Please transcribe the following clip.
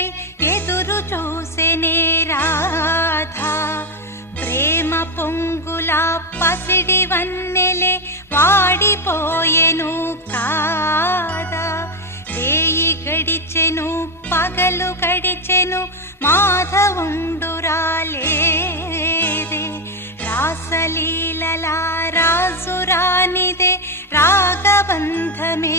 కై ఎదురు చూసెనే రాధా. ప్రేమ పొంగుల పసిడి వన్నెలే వాడిపోయెను కాదా. రేయి గడిచెను పగలు గడిచెను మాధవుండురాలేదే. రాసలీలలా రాజురానిదే రాగబంధమే